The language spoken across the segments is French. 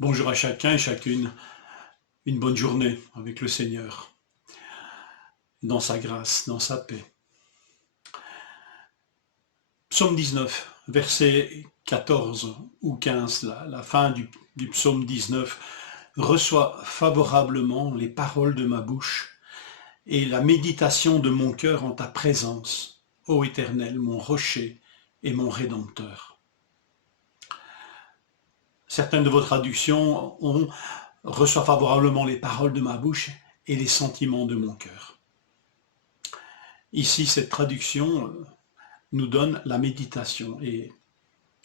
Bonjour à chacun et chacune, une bonne journée avec le Seigneur, dans sa grâce, dans sa paix. Psaume 19, verset 14 ou 15, la fin du psaume 19, reçoit favorablement les paroles de ma bouche et la méditation de mon cœur en ta présence, ô Éternel, mon rocher et mon Rédempteur. Certaines de vos traductions reçoit favorablement les paroles de ma bouche et les sentiments de mon cœur. Ici, cette traduction nous donne la méditation et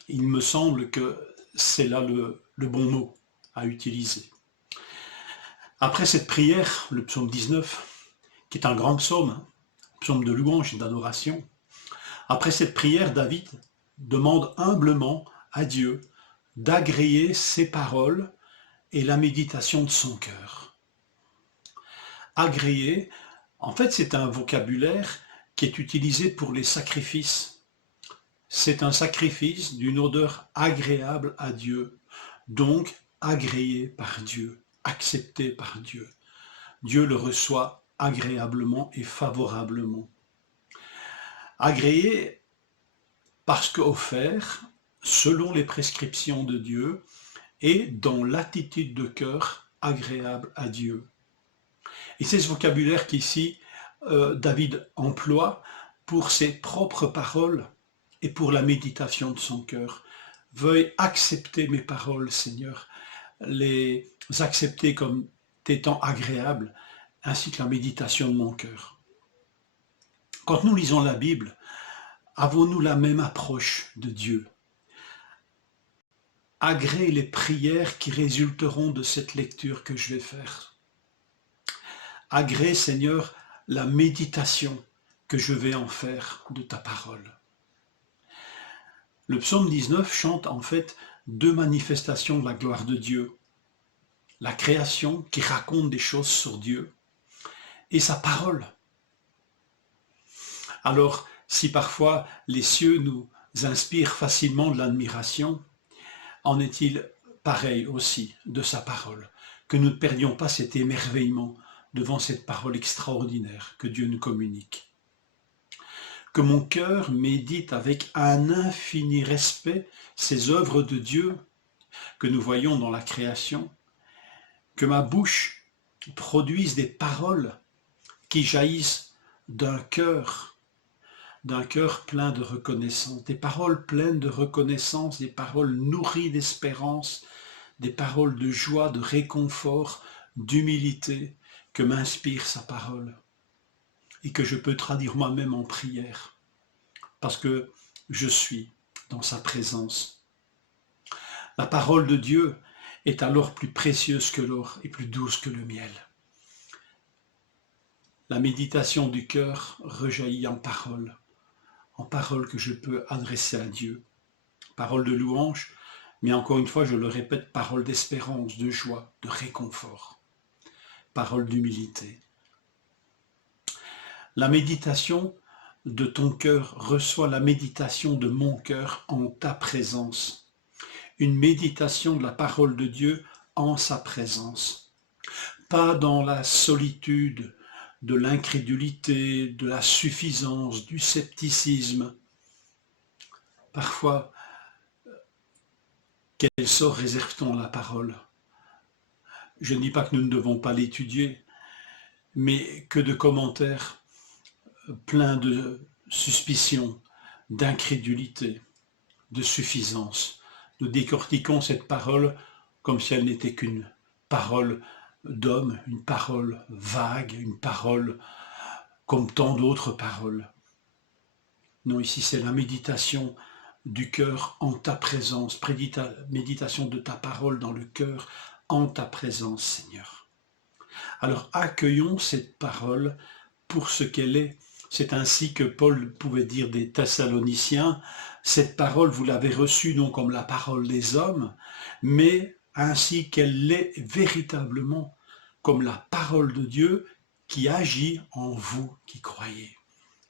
il me semble que c'est là le bon mot à utiliser. Après cette prière, le psaume 19, qui est un grand psaume, psaume de louange et d'adoration, après cette prière, David demande humblement à Dieu d'agréer ses paroles et la méditation de son cœur. Agréer, en fait, c'est un vocabulaire qui est utilisé pour les sacrifices. C'est un sacrifice d'une odeur agréable à Dieu, donc agréé par Dieu, accepté par Dieu. Dieu le reçoit agréablement et favorablement. Agréé parce qu'offert selon les prescriptions de Dieu et dans l'attitude de cœur agréable à Dieu. Et c'est ce vocabulaire qu'ici David emploie pour ses propres paroles et pour la méditation de son cœur. Veuille accepter mes paroles, Seigneur, les accepter comme étant agréables, ainsi que la méditation de mon cœur. Quand nous lisons la Bible, avons-nous la même approche de Dieu? Agrée les prières qui résulteront de cette lecture que je vais faire. Agrée, Seigneur, la méditation que je vais en faire de ta parole. Le psaume 19 chante en fait deux manifestations de la gloire de Dieu. La création qui raconte des choses sur Dieu et sa parole. Alors, si parfois les cieux nous inspirent facilement de l'admiration, en est-il pareil aussi de sa parole, que nous ne perdions pas cet émerveillement devant cette parole extraordinaire que Dieu nous communique. Que mon cœur médite avec un infini respect ces œuvres de Dieu que nous voyons dans la création, que ma bouche produise des paroles qui jaillissent d'un cœur plein de reconnaissance, des paroles pleines de reconnaissance, des paroles nourries d'espérance, des paroles de joie, de réconfort, d'humilité que m'inspire sa parole et que je peux traduire moi-même en prière parce que je suis dans sa présence. La parole de Dieu est alors plus précieuse que l'or et plus douce que le miel. La méditation du cœur rejaillit en paroles que je peux adresser à Dieu. Parole de louange, mais encore une fois, je le répète, parole d'espérance, de joie, de réconfort. Parole d'humilité. La méditation de ton cœur reçoit la méditation de mon cœur en ta présence. Une méditation de la parole de Dieu en sa présence. Pas dans la solitude de l'incrédulité, de la suffisance, du scepticisme. Parfois, quel sort réserve-t-on à la parole? Je ne dis pas que nous ne devons pas l'étudier, mais que de commentaires pleins de suspicion, d'incrédulité, de suffisance. Nous décortiquons cette parole comme si elle n'était qu'une parole d'homme, une parole vague, une parole comme tant d'autres paroles. Non, ici c'est la méditation du cœur en ta présence, méditation de ta parole dans le cœur en ta présence, Seigneur. Alors accueillons cette parole pour ce qu'elle est. C'est ainsi que Paul pouvait dire des Thessaloniciens, cette parole vous l'avez reçue non comme la parole des hommes, mais ainsi qu'elle l'est véritablement, comme la parole de Dieu qui agit en vous qui croyez.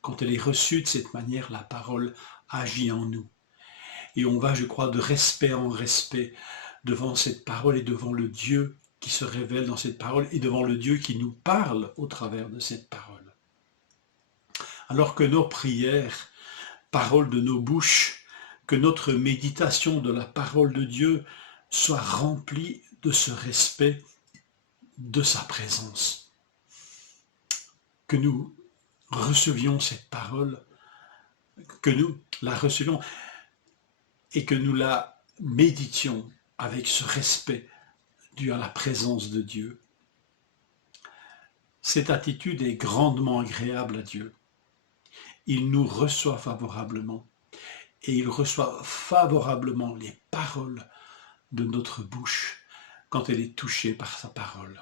Quand elle est reçue de cette manière, la parole agit en nous. Et on va, je crois, de respect en respect, devant cette parole et devant le Dieu qui se révèle dans cette parole et devant le Dieu qui nous parle au travers de cette parole. Alors que nos prières, paroles de nos bouches, que notre méditation de la parole de Dieu soit remplie de ce respect de sa présence. Que nous recevions cette parole, que nous la recevions et que nous la méditions avec ce respect dû à la présence de Dieu. Cette attitude est grandement agréable à Dieu. Il nous reçoit favorablement et il reçoit favorablement les paroles de notre bouche quand elle est touchée par sa parole.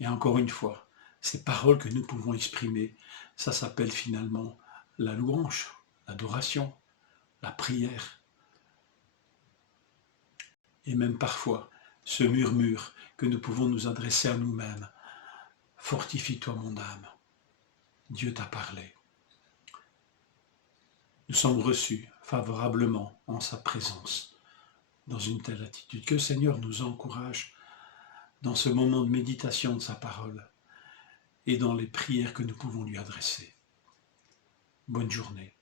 Et encore une fois, ces paroles que nous pouvons exprimer, ça s'appelle finalement la louange, l'adoration, la prière. Et même parfois, ce murmure que nous pouvons nous adresser à nous-mêmes. Fortifie-toi mon âme, Dieu t'a parlé. Nous sommes reçus favorablement en sa présence, dans une telle attitude. Que le Seigneur nous encourage dans ce moment de méditation de sa parole et dans les prières que nous pouvons lui adresser. Bonne journée.